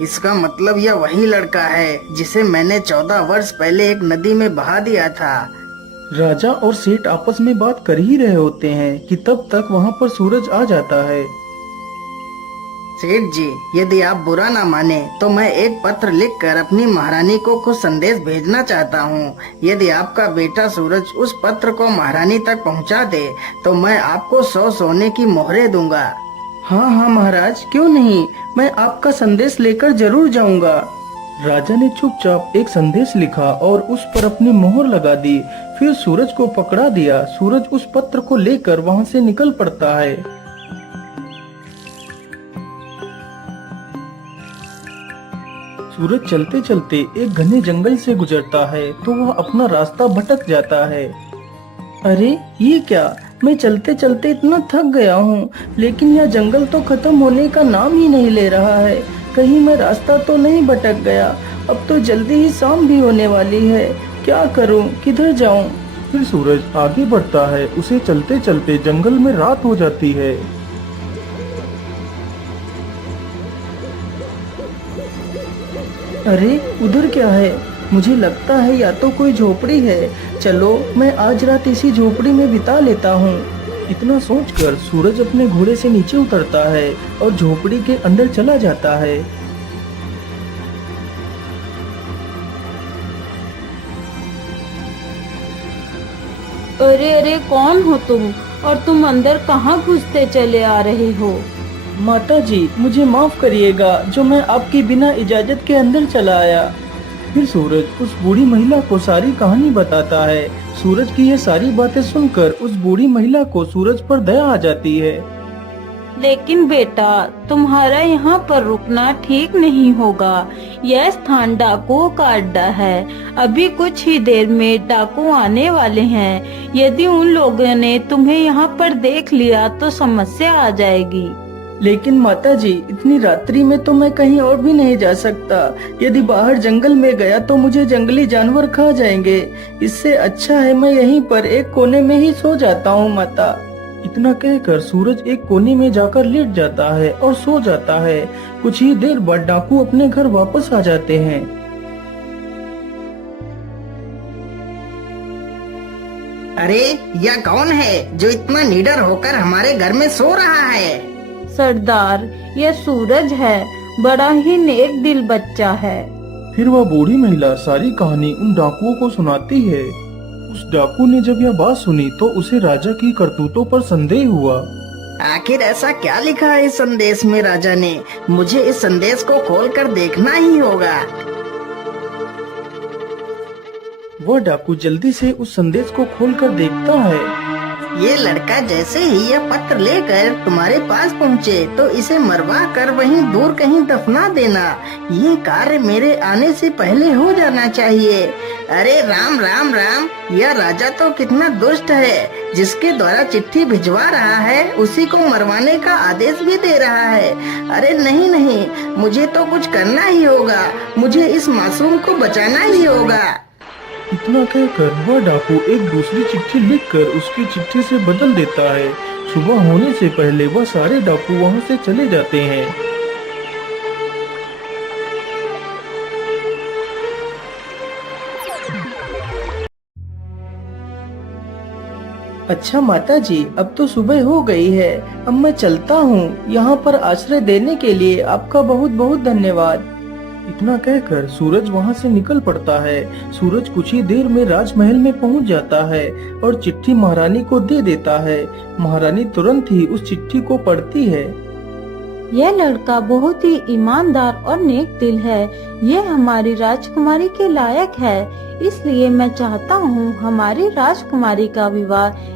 इसका मतलब यह वही लड़का है जिसे मैंने 14 वर्ष पहले एक नदी में बहा दिया था। राजा और सेठ आपस में बात कर ही रहे होते हैं कि तब तक वहाँ पर सूरज आ जाता है। सेठ जी, यदि आप बुरा ना माने तो मैं एक पत्र लिखकर अपनी महारानी को कुछ संदेश भेजना चाहता हूँ। यदि आपका बेटा सूरज उस पत्र को महारानी तक पहुँचा दे तो मैं आपको 100 सोने की मोहरें दूंगा। हाँ हाँ महाराज, क्यों नहीं, मैं आपका संदेश लेकर जरूर जाऊंगा। राजा ने चुपचाप एक संदेश लिखा और उस पर अपनी मोहर लगा दी। फिर सूरज को पकड़ा दिया। सूरज उस पत्र को लेकर वहाँ से निकल पड़ता है। सूरज चलते चलते एक घने जंगल से गुजरता है तो वह अपना रास्ता भटक जाता है। अरे ये क्या, मैं चलते चलते इतना थक गया हूँ, लेकिन यह जंगल तो खत्म होने का नाम ही नहीं ले रहा है। कहीं मैं रास्ता तो नहीं भटक गया। अब तो जल्दी ही शाम भी होने वाली है। क्या करूँ, किधर जाऊँ? फिर सूरज आगे बढ़ता है। उसे चलते चलते जंगल में रात हो जाती है। अरे उधर क्या है? मुझे लगता है या तो कोई झोपड़ी है। चलो मैं आज रात इसी झोपड़ी में बिता लेता हूँ। इतना सोचकर सूरज अपने घोड़े से नीचे उतरता है और झोपड़ी के अंदर चला जाता है। अरे अरे, कौन हो तुम और तुम अंदर कहाँ घुसते चले आ रहे हो? माता जी, मुझे माफ करिएगा जो मैं आपकी बिना इजाजत के अंदर चला आया। फिर सूरज उस बूढ़ी महिला को सारी कहानी बताता है। सूरज की ये सारी बातें सुनकर उस बूढ़ी महिला को सूरज पर दया आ जाती है। लेकिन बेटा, तुम्हारा यहाँ पर रुकना ठीक नहीं होगा। यह स्थान डाकुओं का अड्डा है। अभी कुछ ही देर में डाकू आने वाले हैं। यदि उन लोगों ने तुम्हें यहाँ पर देख लिया तो समस्या आ जाएगी। लेकिन माता जी, इतनी रात्रि में तो मैं कहीं और भी नहीं जा सकता। यदि बाहर जंगल में गया तो मुझे जंगली जानवर खा जाएंगे। इससे अच्छा है मैं यहीं पर एक कोने में ही सो जाता हूँ माता। इतना कहकर सूरज एक कोने में जाकर लेट जाता है और सो जाता है। कुछ ही देर बाद डाकू अपने घर वापस आ जाते हैं। अरे यह कौन है जो इतना निडर होकर हमारे घर में सो रहा है? सरदार, यह सूरज है। बड़ा ही नेक दिल बच्चा है। फिर वह बूढ़ी महिला सारी कहानी उन डाकुओं को सुनाती है। उस डाकू ने जब यह बात सुनी तो उसे राजा की करतूतों पर संदेह हुआ। आखिर ऐसा क्या लिखा है इस संदेश में राजा ने? मुझे इस संदेश को खोलकर देखना ही होगा। वह डाकू जल्दी से उस संदेश को खोलकर देखता है। ये लड़का जैसे ही यह पत्र लेकर तुम्हारे पास पहुँचे तो इसे मरवा कर वहीं दूर कहीं दफना देना। ये कार्य मेरे आने से पहले हो जाना चाहिए। अरे राम राम राम, यह राजा तो कितना दुष्ट है। जिसके द्वारा चिट्ठी भिजवा रहा है उसी को मरवाने का आदेश भी दे रहा है। अरे नहीं नहीं, मुझे तो कुछ करना ही होगा। मुझे इस मासूम को बचाना ही होगा। इतना कहकर वह डाकू एक दूसरी चिट्ठी लिखकर उसकी चिट्ठी से बदल देता है। सुबह होने से पहले वह सारे डाकू वहां से चले जाते हैं। अच्छा माता जी, अब तो सुबह हो गई है। अब मैं चलता हूँ। यहाँ पर आश्रय देने के लिए आपका बहुत बहुत धन्यवाद। इतना कहकर सूरज वहाँ से निकल पड़ता है। सूरज कुछ ही देर में राजमहल में पहुँच जाता है और चिट्ठी महारानी को दे देता है। महारानी तुरंत ही उस चिट्ठी को पढ़ती है। यह लड़का बहुत ही ईमानदार और नेक दिल है। यह हमारी राजकुमारी के लायक है। इसलिए मैं चाहता हूँ हमारी राजकुमारी का विवाह